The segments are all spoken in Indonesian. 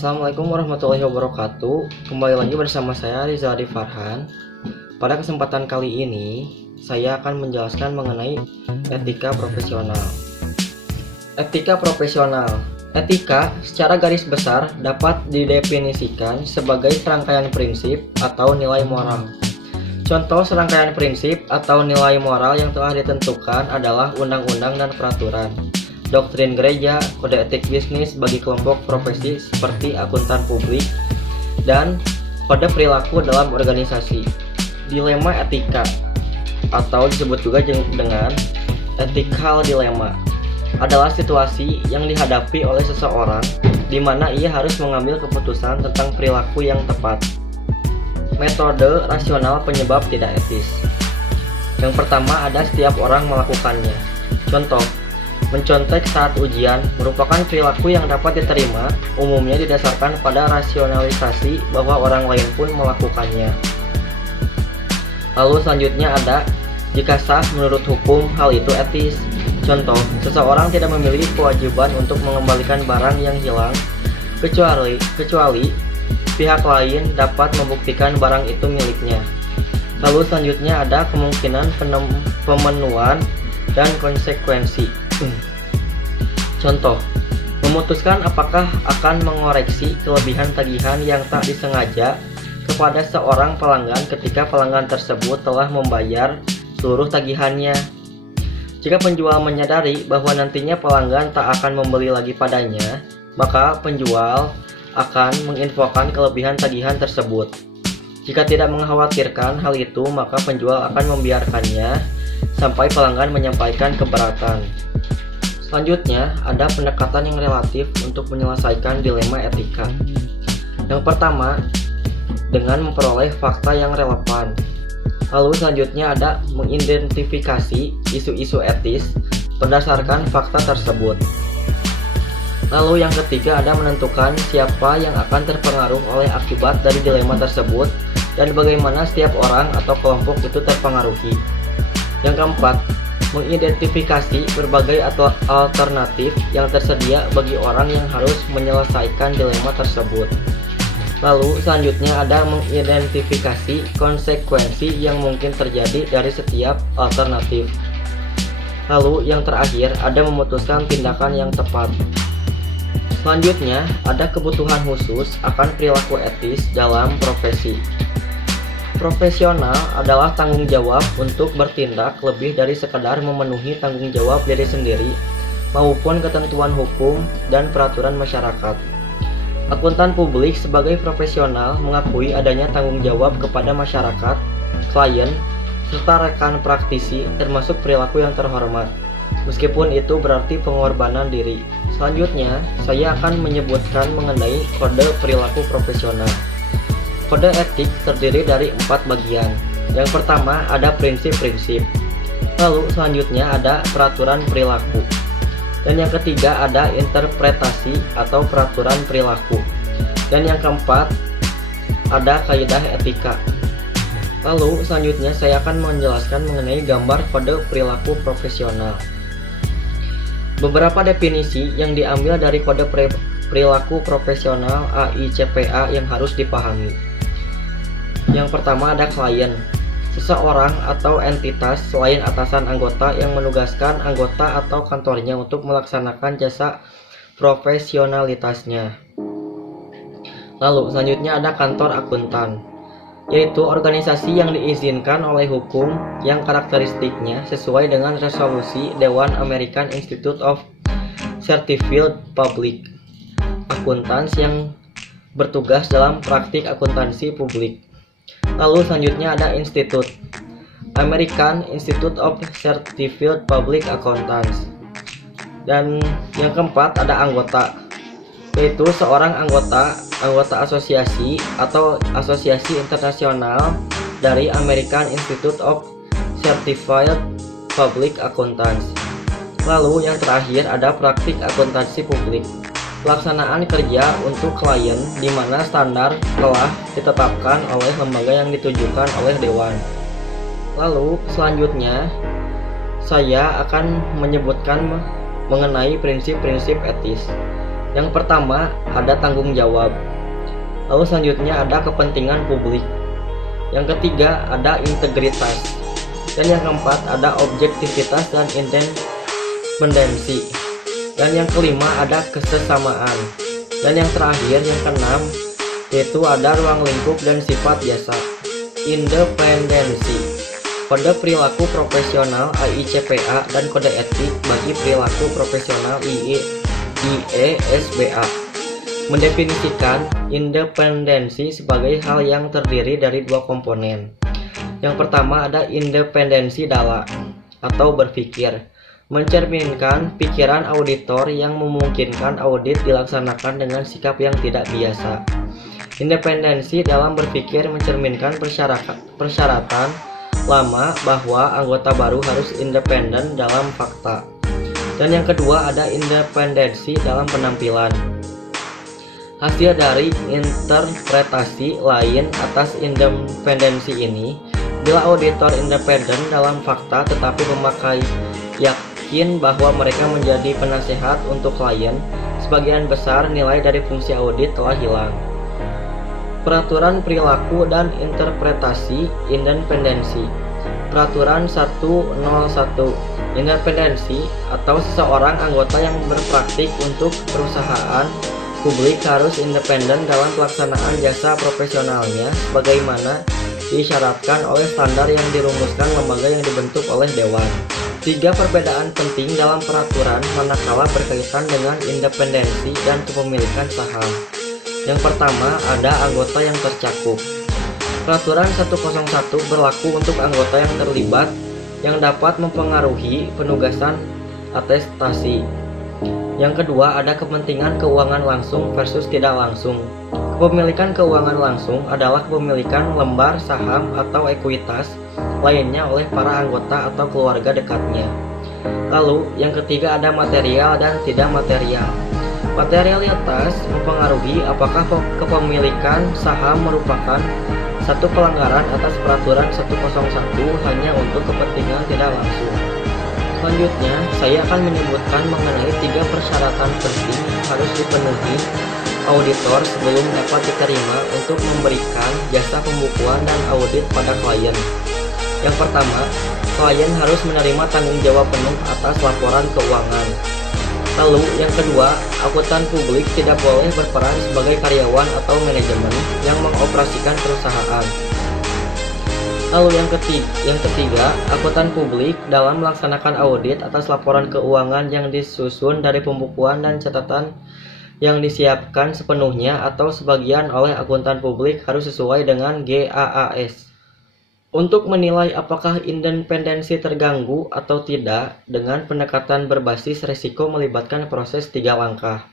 Assalamualaikum warahmatullahi wabarakatuh. Kembali lagi bersama saya Rizal Adi Farhan. Pada kesempatan kali ini saya akan menjelaskan mengenai etika profesional. Etika profesional. Etika secara garis besar dapat didefinisikan sebagai serangkaian prinsip atau nilai moral. Contoh serangkaian prinsip atau nilai moral yang telah ditentukan adalah undang-undang dan peraturan, doktrin gereja, kode etik bisnis bagi kelompok profesi seperti akuntan publik, dan kode perilaku dalam organisasi. Dilema etika atau disebut juga dengan ethical dilemma adalah situasi yang dihadapi oleh seseorang di mana ia harus mengambil keputusan tentang perilaku yang tepat. Metode rasional penyebab tidak etis. Yang pertama ada setiap orang melakukannya. Contoh, mencontek saat ujian merupakan perilaku yang dapat diterima, umumnya didasarkan pada rasionalisasi bahwa orang lain pun melakukannya. Lalu selanjutnya ada, jika sah menurut hukum, hal itu etis. Contoh, seseorang tidak memiliki kewajiban untuk mengembalikan barang yang hilang, kecuali pihak lain dapat membuktikan barang itu miliknya. Lalu selanjutnya ada kemungkinan pemenuhan dan konsekuensi. Contoh, memutuskan apakah akan mengoreksi kelebihan tagihan yang tak disengaja kepada seorang pelanggan ketika pelanggan tersebut telah membayar seluruh tagihannya. Jika penjual menyadari bahwa nantinya pelanggan tak akan membeli lagi padanya, maka penjual akan menginfokan kelebihan tagihan tersebut. Jika tidak mengkhawatirkan hal itu, maka penjual akan membiarkannya sampai pelanggan menyampaikan keberatan. Selanjutnya, ada pendekatan yang relatif untuk menyelesaikan dilema etika. Yang pertama, dengan memperoleh fakta yang relevan. Lalu selanjutnya ada mengidentifikasi isu-isu etis berdasarkan fakta tersebut. Lalu yang ketiga ada menentukan siapa yang akan terpengaruh oleh akibat dari dilema tersebut dan bagaimana setiap orang atau kelompok itu terpengaruhi. Yang keempat, mengidentifikasi berbagai atau alternatif yang tersedia bagi orang yang harus menyelesaikan dilema tersebut. Lalu selanjutnya ada mengidentifikasi konsekuensi yang mungkin terjadi dari setiap alternatif. Lalu yang terakhir ada memutuskan tindakan yang tepat. Selanjutnya ada kebutuhan khusus akan perilaku etis dalam profesi. Profesional adalah tanggung jawab untuk bertindak lebih dari sekadar memenuhi tanggung jawab diri sendiri maupun ketentuan hukum dan peraturan masyarakat. Akuntan publik sebagai profesional mengakui adanya tanggung jawab kepada masyarakat, klien, serta rekan praktisi termasuk perilaku yang terhormat, meskipun itu berarti pengorbanan diri. Selanjutnya, saya akan menyebutkan mengenai kode perilaku profesional. Kode etik terdiri dari 4 bagian. Yang pertama ada prinsip-prinsip. Lalu selanjutnya ada peraturan perilaku. Dan yang ketiga ada interpretasi atau peraturan perilaku. Dan yang keempat ada kaidah etika. Lalu selanjutnya saya akan menjelaskan mengenai gambar kode perilaku profesional. Beberapa definisi yang diambil dari kode perilaku profesional AICPA yang harus dipahami. Yang pertama ada klien. Seseorang atau entitas selain atasan anggota yang menugaskan anggota atau kantornya untuk melaksanakan jasa profesionalitasnya. Lalu selanjutnya ada kantor akuntan, yaitu organisasi yang diizinkan oleh hukum yang karakteristiknya sesuai dengan resolusi Dewan American Institute of Certified Public Accountants yang bertugas dalam praktik akuntansi publik. Lalu selanjutnya ada institut, American Institute of Certified Public Accountants. Dan yang keempat ada anggota, yaitu seorang anggota asosiasi atau asosiasi internasional dari American Institute of Certified Public Accountants. Lalu yang terakhir ada praktik akuntansi publik, pelaksanaan kerja untuk klien di mana standar telah ditetapkan oleh lembaga yang ditujukan oleh dewan. Lalu selanjutnya saya akan menyebutkan mengenai prinsip-prinsip etis. Yang pertama, ada tanggung jawab. Lalu selanjutnya ada kepentingan publik. Yang ketiga, ada integritas. Dan yang keempat, ada objektivitas dan independensi. Dan yang kelima, ada kesesamaan. Dan yang terakhir, yang keenam, yaitu ada ruang lingkup dan sifat jasa. Independensi. Kode perilaku profesional AICPA dan kode etik bagi perilaku profesional IESBA mendefinisikan independensi sebagai hal yang terdiri dari dua komponen. Yang pertama ada independensi dala atau berpikir, mencerminkan pikiran auditor yang memungkinkan audit dilaksanakan dengan sikap yang tidak biasa. Independensi dalam berpikir mencerminkan persyaratan lama bahwa anggota baru harus independen dalam fakta. Dan yang kedua ada independensi dalam penampilan, hasil dari interpretasi lain atas independensi ini. Bila auditor independen dalam fakta tetapi memakai yakin bahwa mereka menjadi penasehat untuk klien, sebagian besar nilai dari fungsi audit telah hilang. Peraturan perilaku dan interpretasi independensi. Peraturan 101. Independensi atau seseorang anggota yang berpraktik untuk perusahaan publik harus independen dalam pelaksanaan jasa profesionalnya sebagaimana disyaratkan oleh standar yang dirumuskan lembaga yang dibentuk oleh dewan. 3 perbedaan penting dalam peraturan manakala berkaitan dengan independensi dan kepemilikan saham. Yang pertama ada anggota yang tercakup. Peraturan 101 berlaku untuk anggota yang terlibat yang dapat mempengaruhi penugasan atestasi. Yang kedua ada kepentingan keuangan langsung versus tidak langsung. Kepemilikan keuangan langsung adalah kepemilikan lembar saham atau ekuitas lainnya oleh para anggota atau keluarga dekatnya. Lalu yang ketiga ada material dan tidak material. Materialitas mempengaruhi apakah kepemilikan saham merupakan satu pelanggaran atas peraturan 101 hanya untuk kepentingan tidak langsung. Selanjutnya, saya akan menyebutkan mengenai 3 persyaratan penting yang harus dipenuhi auditor sebelum dapat diterima untuk memberikan jasa pembukuan dan audit pada klien. Yang pertama, klien harus menerima tanggung jawab penuh atas laporan keuangan. Lalu, yang kedua, akuntan publik tidak boleh berperan sebagai karyawan atau manajemen yang mengoperasikan perusahaan. Lalu yang ketiga, akuntan publik dalam melaksanakan audit atas laporan keuangan yang disusun dari pembukuan dan catatan yang disiapkan sepenuhnya atau sebagian oleh akuntan publik harus sesuai dengan GAAP. Untuk menilai apakah independensi terganggu atau tidak dengan pendekatan berbasis risiko melibatkan proses 3 langkah,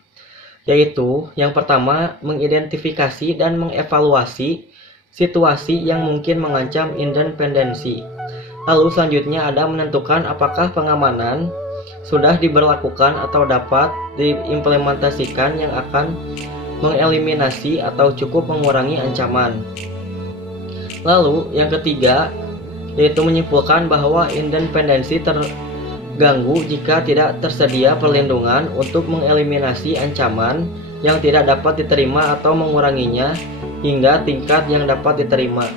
yaitu yang pertama mengidentifikasi dan mengevaluasi situasi yang mungkin mengancam independensi. Lalu selanjutnya ada menentukan apakah pengamanan sudah diberlakukan atau dapat diimplementasikan yang akan mengeliminasi atau cukup mengurangi ancaman. Lalu yang ketiga yaitu menyimpulkan bahwa independensi terganggu jika tidak tersedia perlindungan untuk mengeliminasi ancaman yang tidak dapat diterima atau menguranginya hingga tingkat yang dapat diterima.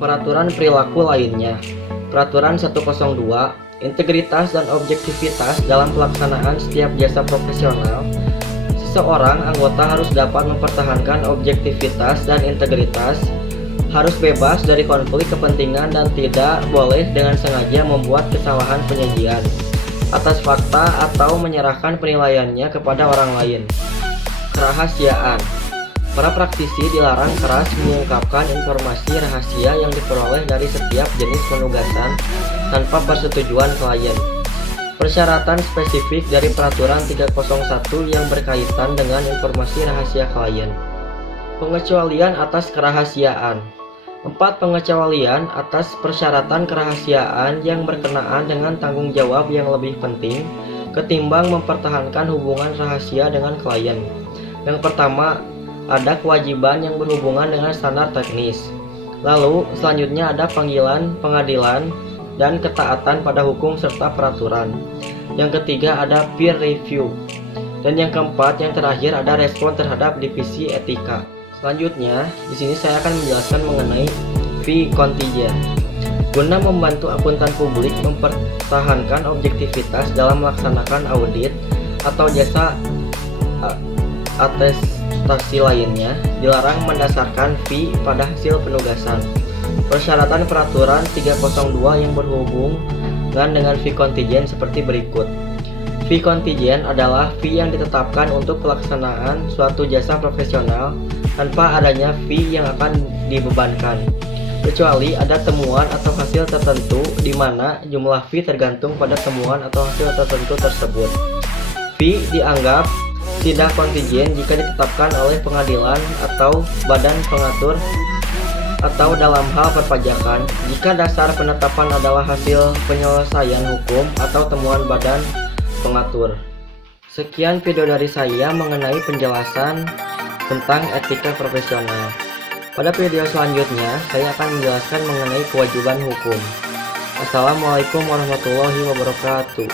Peraturan perilaku lainnya. Peraturan 102, integritas dan objektivitas dalam pelaksanaan setiap jasa profesional. Seseorang anggota harus dapat mempertahankan objektivitas dan integritas, harus bebas dari konflik kepentingan dan tidak boleh dengan sengaja membuat kesalahan penyajian atas fakta atau menyerahkan penilaiannya kepada orang lain. Kerahasiaan. Para praktisi dilarang keras mengungkapkan informasi rahasia yang diperoleh dari setiap jenis penugasan tanpa persetujuan klien. Persyaratan spesifik dari peraturan 301 yang berkaitan dengan informasi rahasia klien. Pengecualian atas kerahasiaan. 4 pengecualian atas persyaratan kerahasiaan yang berkenaan dengan tanggung jawab yang lebih penting ketimbang mempertahankan hubungan rahasia dengan klien. Yang pertama, ada kewajiban yang berhubungan dengan standar teknis. Lalu, selanjutnya ada panggilan pengadilan dan ketaatan pada hukum serta peraturan. Yang ketiga ada peer review. Dan yang keempat, yang terakhir ada respon terhadap divisi etika. Selanjutnya, di sini saya akan menjelaskan mengenai fee contingent. Guna membantu akuntan publik mempertahankan objektivitas dalam melaksanakan audit atau jasa atestasi lainnya, dilarang mendasarkan fee pada hasil penugasan. Persyaratan peraturan 302 yang berhubungan dengan fee contingent seperti berikut. Fee contingent adalah fee yang ditetapkan untuk pelaksanaan suatu jasa profesional tanpa adanya fee yang akan dibebankan, kecuali ada temuan atau hasil tertentu di mana jumlah fee tergantung pada temuan atau hasil tertentu tersebut. Fee dianggap tidak kontingent jika ditetapkan oleh pengadilan atau badan pengatur atau dalam hal perpajakan, jika dasar penetapan adalah hasil penyelesaian hukum atau temuan badan pengatur. Sekian video dari saya mengenai penjelasan tentang etika profesional. Pada video selanjutnya, saya akan menjelaskan mengenai kewajiban hukum. Assalamualaikum warahmatullahi wabarakatuh.